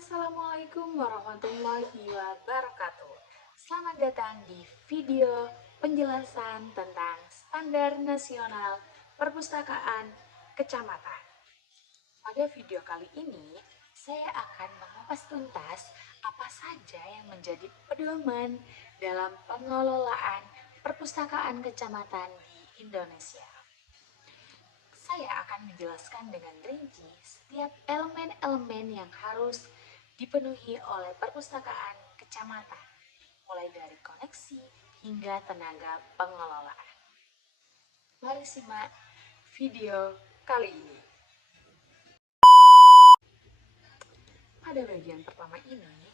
Assalamualaikum warahmatullahi wabarakatuh. Selamat datang di video penjelasan tentang Standar Nasional Perpustakaan Kecamatan. Pada video kali ini, saya akan mengupas tuntas apa saja yang menjadi pedoman dalam pengelolaan perpustakaan kecamatan di Indonesia. Saya akan menjelaskan dengan rinci setiap elemen-elemen yang harus dipenuhi oleh perpustakaan kecamatan, mulai dari koneksi hingga tenaga pengelolaan. Mari simak video kali ini. Pada bagian pertama ini,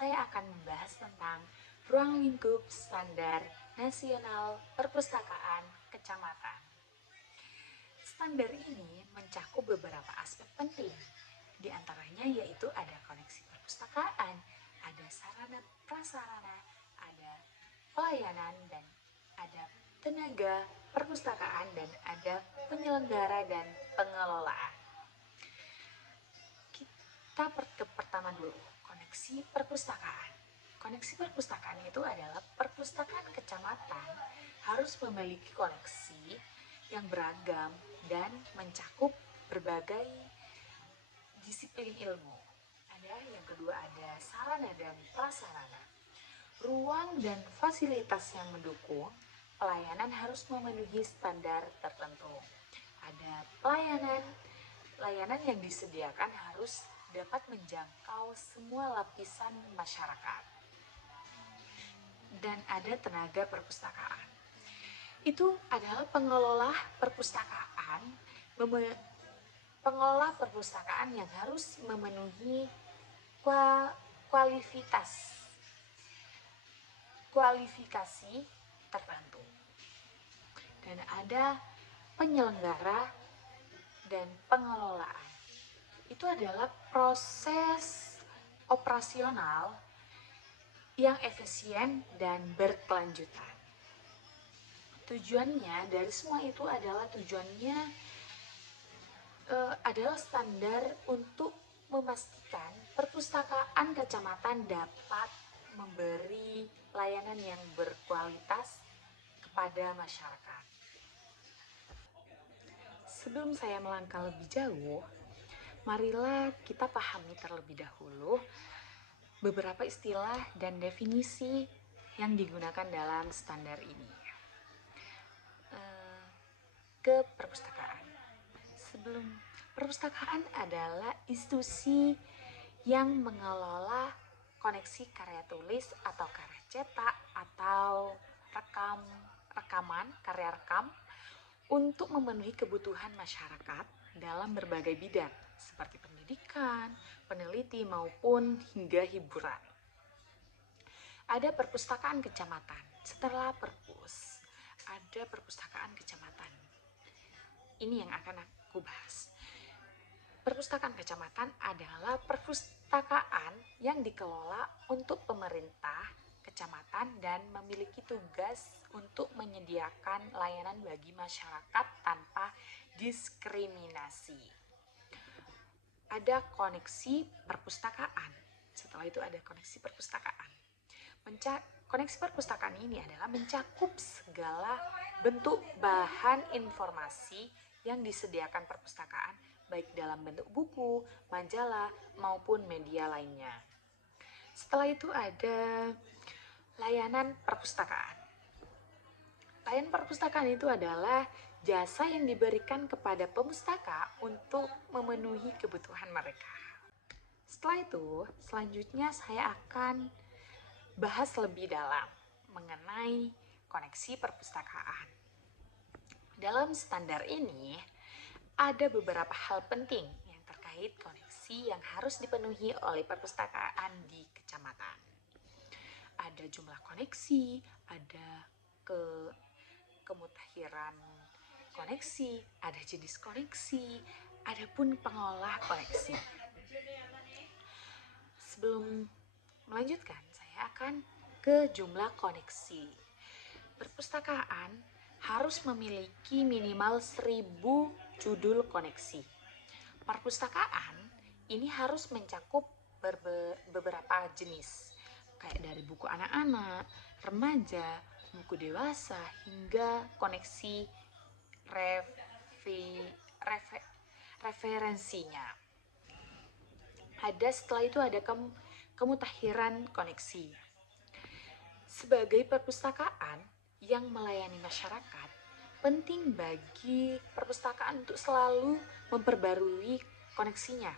saya akan membahas tentang ruang lingkup standar nasional perpustakaan kecamatan. Standar ini mencakup beberapa aspek penting, di antaranya yaitu ada koneksi perpustakaan, ada sarana prasarana, ada pelayanan, dan ada tenaga perpustakaan, dan ada penyelenggara dan pengelolaan. Kita ke pertama dulu, koneksi perpustakaan. Koneksi perpustakaan itu adalah perpustakaan kecamatan harus memiliki koneksi yang beragam dan mencakup berbagai disiplin ilmu. Yang kedua ada sarana dan prasarana. Ruang dan fasilitas yang mendukung pelayanan harus memenuhi standar tertentu. Ada layanan yang disediakan harus dapat menjangkau semua lapisan masyarakat. Dan ada tenaga perpustakaan. Itu adalah pengelola perpustakaan yang harus memenuhi kualifikasi tertentu. Dan ada penyelenggara dan pengelolaan. Itu adalah proses operasional yang efisien dan berkelanjutan. Tujuannya dari semua itu adalah adalah standar untuk memastikan perpustakaan kecamatan dapat memberi layanan yang berkualitas kepada masyarakat. Sebelum saya melangkah lebih jauh, marilah kita pahami terlebih dahulu beberapa istilah dan definisi yang digunakan dalam standar ini. Ke perpustakaan. Perpustakaan adalah institusi yang mengelola koneksi karya tulis atau karya cetak atau karya rekam untuk memenuhi kebutuhan masyarakat dalam berbagai bidang seperti pendidikan, peneliti maupun hingga hiburan. Ada perpustakaan kecamatan. Setelah perpus, ada perpustakaan kecamatan. Ini yang akan aku bahas. Perpustakaan kecamatan adalah perpustakaan yang dikelola untuk pemerintah kecamatan dan memiliki tugas untuk menyediakan layanan bagi masyarakat tanpa diskriminasi. Ada koneksi perpustakaan. Setelah itu ada koneksi perpustakaan. Koneksi perpustakaan ini adalah mencakup segala bentuk bahan informasi yang disediakan perpustakaan, baik dalam bentuk buku, majalah, maupun media lainnya. Setelah itu ada layanan perpustakaan. Layanan perpustakaan itu adalah jasa yang diberikan kepada pemustaka untuk memenuhi kebutuhan mereka. Setelah itu, selanjutnya saya akan bahas lebih dalam mengenai koneksi perpustakaan. Dalam standar ini, ada beberapa hal penting yang terkait koneksi yang harus dipenuhi oleh perpustakaan di kecamatan. Ada jumlah koneksi, ada kemutakhiran koneksi, ada jenis koneksi, ada pun pengolah koneksi. Sebelum melanjutkan, saya akan ke jumlah koneksi. Perpustakaan harus memiliki minimal 1000 judul koneksi. Perpustakaan ini harus mencakup beberapa jenis, kayak dari buku anak-anak, remaja, buku dewasa, hingga koneksi referensinya. Setelah itu ada kemutakhiran koneksi. Sebagai perpustakaan yang melayani masyarakat, penting bagi perpustakaan untuk selalu memperbarui koneksinya.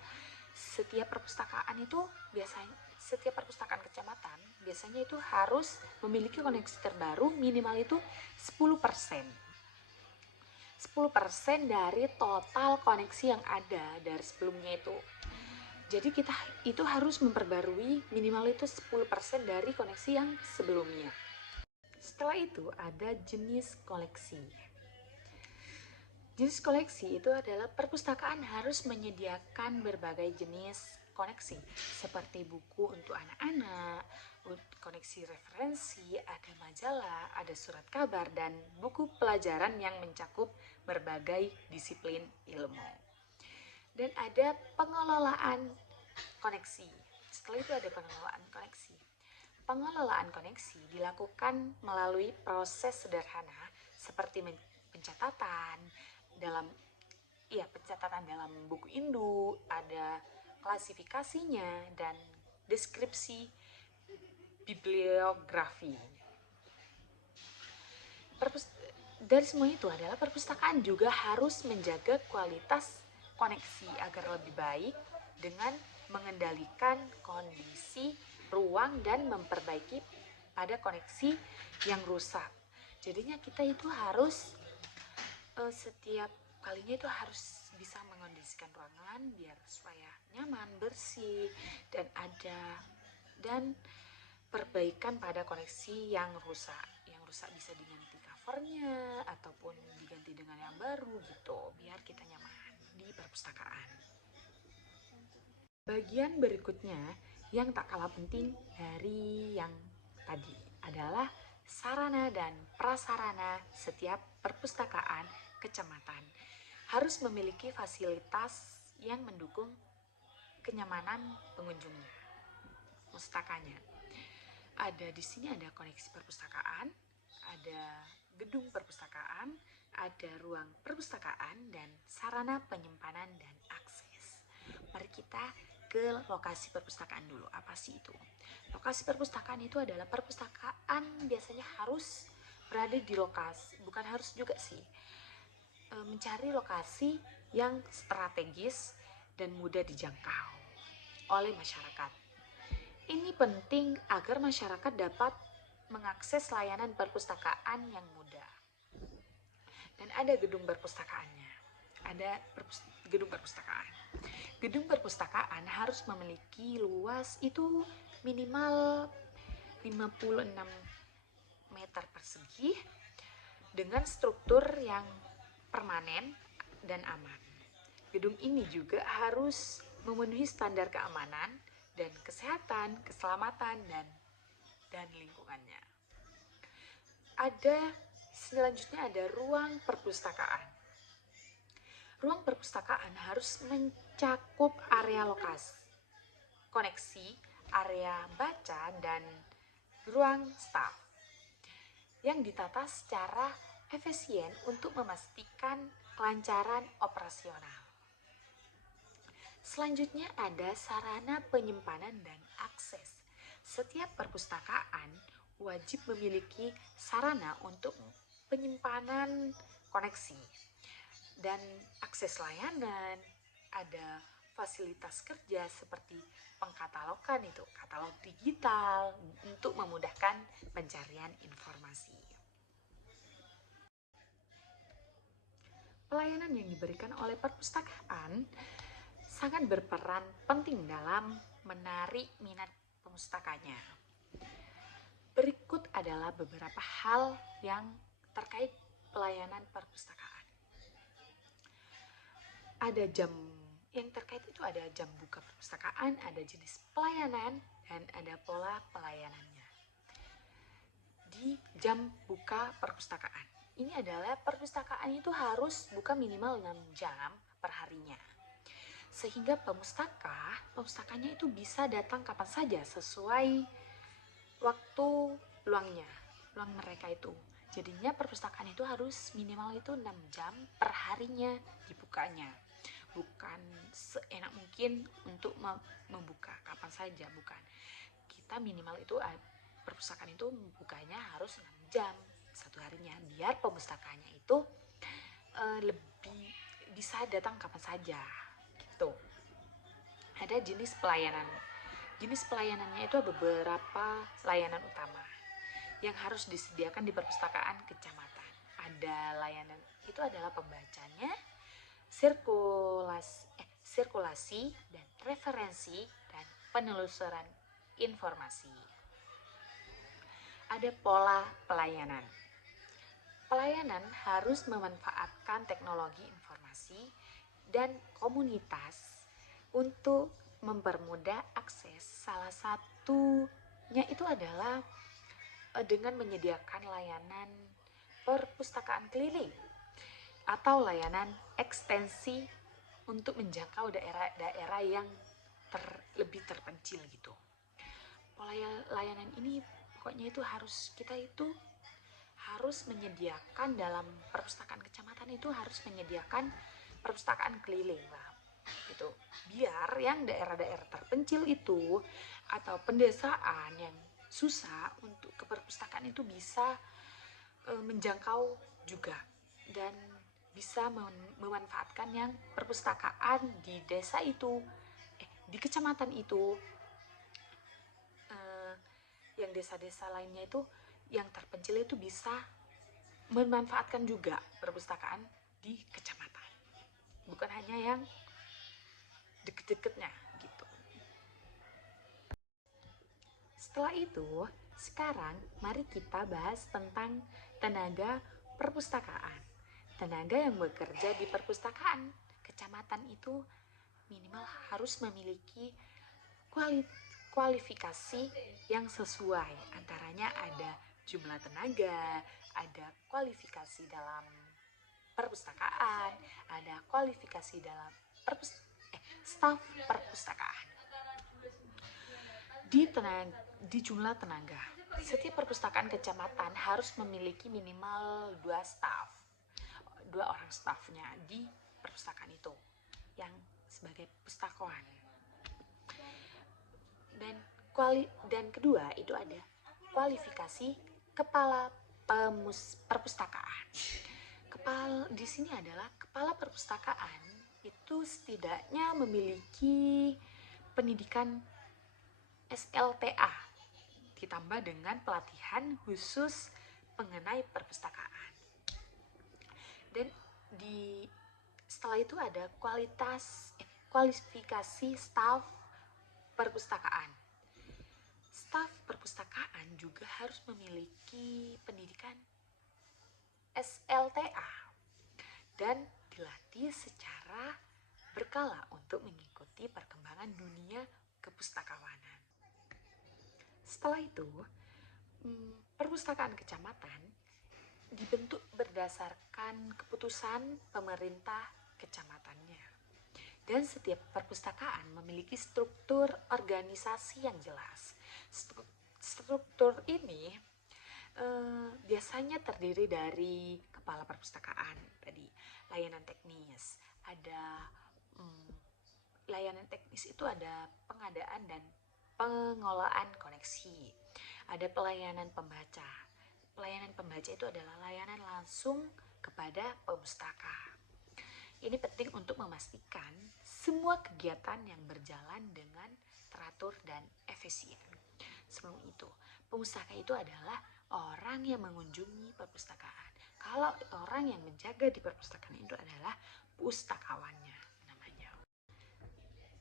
Setiap perpustakaan kecamatan biasanya itu harus memiliki koneksi terbaru minimal itu 10%. 10% dari total koneksi yang ada dari sebelumnya itu. Jadi kita itu harus memperbarui minimal itu 10% dari koneksi yang sebelumnya. Setelah itu ada jenis koleksi. Jenis koleksi itu adalah perpustakaan harus menyediakan berbagai jenis koneksi, seperti buku untuk anak-anak, koneksi referensi, ada majalah, ada surat kabar, dan buku pelajaran yang mencakup berbagai disiplin ilmu. Dan ada pengelolaan koneksi. Setelah itu ada pengelolaan koneksi. Pengelolaan koneksi dilakukan melalui proses sederhana seperti pencatatan dalam buku induk, ada klasifikasinya dan deskripsi bibliografi. Dari semua itu adalah perpustakaan juga harus menjaga kualitas koneksi agar lebih baik dengan mengendalikan kondisi ruang dan memperbaiki pada koneksi yang rusak. Jadinya kita itu harus setiap kalinya itu harus bisa mengondisikan ruangan biar supaya nyaman, bersih, dan perbaikan pada koneksi yang rusak. Yang rusak bisa diganti covernya ataupun diganti dengan yang baru gitu, biar kita nyaman di perpustakaan. Bagian berikutnya yang tak kalah penting dari yang tadi adalah sarana dan prasarana setiap perpustakaan kecamatan harus memiliki fasilitas yang mendukung kenyamanan pengunjungnya, pustakanya. Di sini ada koneksi perpustakaan, ada gedung perpustakaan, ada ruang perpustakaan, dan sarana penyimpanan dan akses. Mari kita ke lokasi perpustakaan dulu. Apa sih itu? Lokasi perpustakaan itu adalah perpustakaan biasanya harus berada di lokasi, bukan harus juga sih, mencari lokasi yang strategis dan mudah dijangkau oleh masyarakat. Ini penting agar masyarakat dapat mengakses layanan perpustakaan yang mudah. Dan ada gedung perpustakaannya. Gedung perpustakaan. Gedung perpustakaan harus memiliki luas itu minimal 56 meter persegi dengan struktur yang permanen dan aman. Gedung ini juga harus memenuhi standar keamanan dan kesehatan, keselamatan, dan lingkungannya. Selanjutnya ada ruang perpustakaan. Ruang perpustakaan harus mencakup area lokasi, koneksi, area baca, dan ruang staf yang ditata secara efisien untuk memastikan kelancaran operasional. Selanjutnya ada sarana penyimpanan dan akses. Setiap perpustakaan wajib memiliki sarana untuk penyimpanan koneksi dan akses layanan. Ada fasilitas kerja seperti pengkatalogan, itu katalog digital untuk memudahkan pencarian informasi. Pelayanan yang diberikan oleh perpustakaan sangat berperan penting dalam menarik minat pemustakanya. Berikut adalah beberapa hal yang terkait pelayanan perpustakaan. Ada jam yang terkait itu, ada jam buka perpustakaan, ada jenis pelayanan, dan ada pola pelayanannya. Di jam buka perpustakaan, ini adalah perpustakaan itu harus buka minimal 6 jam per harinya. sehingga pemustakanya itu bisa datang kapan saja sesuai waktu luang mereka itu. Jadinya perpustakaan itu harus minimal itu 6 jam per harinya dibukanya. Bukan seenak mungkin untuk membuka kapan saja, bukan. Kita minimal itu perpustakaan itu bukanya harus 6 jam satu harinya, biar pemustakanya itu lebih bisa datang kapan saja gitu. Ada jenis pelayanan. Jenis pelayanannya itu beberapa layanan utama yang harus disediakan di perpustakaan kecamatan. Ada layanan itu adalah pembacanya, sirkulasi dan referensi dan penelusuran informasi. Ada pola pelayanan. Pelayanan harus memanfaatkan teknologi informasi dan komunitas untuk mempermudah akses. Salah satunya itu adalah dengan menyediakan layanan perpustakaan keliling atau layanan ekstensi untuk menjangkau daerah-daerah yang lebih terpencil gitu. Layanan ini pokoknya itu kita itu harus menyediakan dalam perpustakaan kecamatan itu harus menyediakan perpustakaan keliling lah gitu, biar yang daerah-daerah terpencil itu atau pedesaan yang susah untuk ke perpustakaan itu bisa menjangkau juga dan bisa memanfaatkan yang perpustakaan di desa itu, di kecamatan itu, yang desa-desa lainnya itu yang terpencil itu bisa memanfaatkan juga perpustakaan di kecamatan, bukan hanya yang deket-deketnya gitu. Setelah itu, sekarang mari kita bahas tentang tenaga perpustakaan. Tenaga yang bekerja di perpustakaan kecamatan itu minimal harus memiliki kualifikasi yang sesuai. Antaranya ada jumlah tenaga, ada kualifikasi dalam perpustakaan, ada kualifikasi dalam staf perpustakaan. Di jumlah tenaga, setiap perpustakaan kecamatan harus memiliki minimal 2 orang stafnya di perpustakaan itu yang sebagai pustakawan. Dan kedua itu ada kualifikasi kepala perpustakaan. Di sini adalah kepala perpustakaan itu setidaknya memiliki pendidikan SLTA ditambah dengan pelatihan khusus mengenai perpustakaan. Dan setelah itu ada kualifikasi staf perpustakaan. Staf perpustakaan juga harus memiliki pendidikan SLTA dan dilatih secara berkala untuk mengikuti perkembangan dunia kepustakawanan. Setelah itu, perpustakaan kecamatan dibentuk berdasarkan keputusan pemerintah kecamatannya. Dan setiap perpustakaan memiliki struktur organisasi yang jelas. Struktur ini biasanya terdiri dari kepala perpustakaan, tadi layanan teknis, ada layanan teknis itu ada pengadaan dan pengelolaan koneksi, ada pelayanan pembaca. Pelayanan pembaca itu adalah layanan langsung kepada pemustaka. Ini penting untuk memastikan semua kegiatan yang berjalan dengan teratur dan efisien. Sebelum itu, pemustaka itu adalah orang yang mengunjungi perpustakaan. Kalau orang yang menjaga di perpustakaan itu adalah pustakawannya namanya.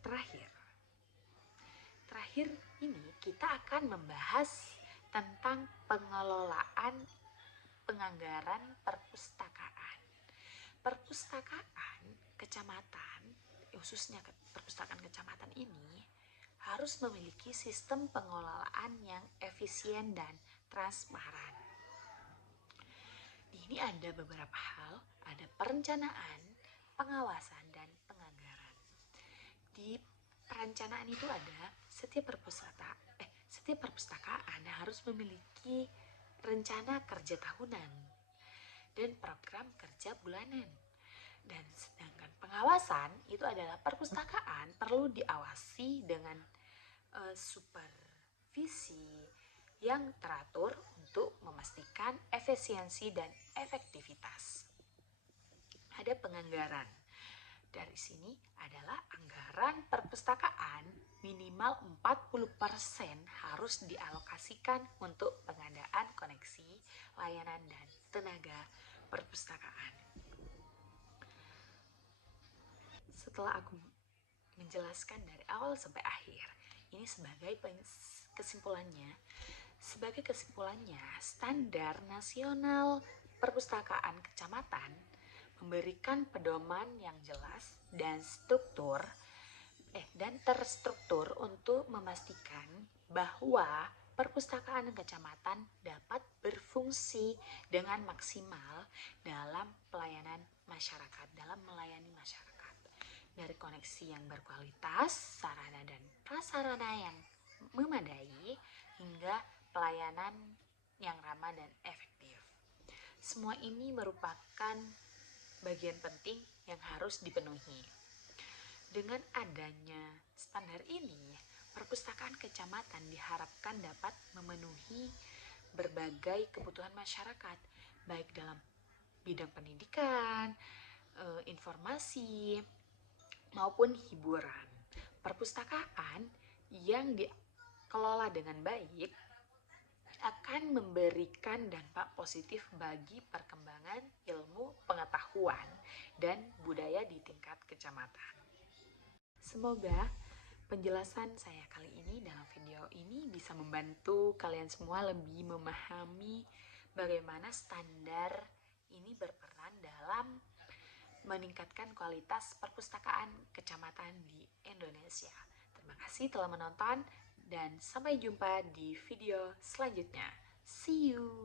Terakhir ini kita akan membahas tentang pengelolaan penganggaran perpustakaan. Perpustakaan kecamatan, khususnya perpustakaan kecamatan ini, harus memiliki sistem pengelolaan yang efisien dan transparan. Di ini ada beberapa hal, ada perencanaan, pengawasan, dan penganggaran. Di perencanaan itu ada setiap perpustakaan harus memiliki rencana kerja tahunan dan program kerja bulanan. Dan sedangkan pengawasan itu adalah perpustakaan perlu diawasi dengan supervisi yang teratur untuk memastikan efisiensi dan efektivitas. Ada penganggaran. Dari sini adalah anggaran perpustakaan minimal 40% harus dialokasikan untuk pengadaan koneksi, layanan, dan tenaga perpustakaan. Setelah aku menjelaskan dari awal sampai akhir, ini sebagai kesimpulannya, standar nasional perpustakaan kecamatan memberikan pedoman yang jelas dan terstruktur untuk memastikan bahwa perpustakaan kecamatan dapat berfungsi dengan maksimal dalam melayani masyarakat. Dari koneksi yang berkualitas, sarana dan prasarana yang memadai, hingga pelayanan yang ramah dan efektif. Semua ini merupakan bagian penting yang harus dipenuhi. Dengan adanya standar ini, perpustakaan kecamatan diharapkan dapat memenuhi berbagai kebutuhan masyarakat, baik dalam bidang pendidikan, informasi, maupun hiburan. Perpustakaan yang dikelola dengan baik akan memberikan dampak positif bagi perkembangan ilmu, pengetahuan, dan budaya di tingkat kecamatan. Semoga penjelasan saya kali ini dalam video ini bisa membantu kalian semua lebih memahami bagaimana standar ini berperan dalam meningkatkan kualitas perpustakaan kecamatan di Indonesia. Terima kasih telah menonton dan sampai jumpa di video selanjutnya. See you!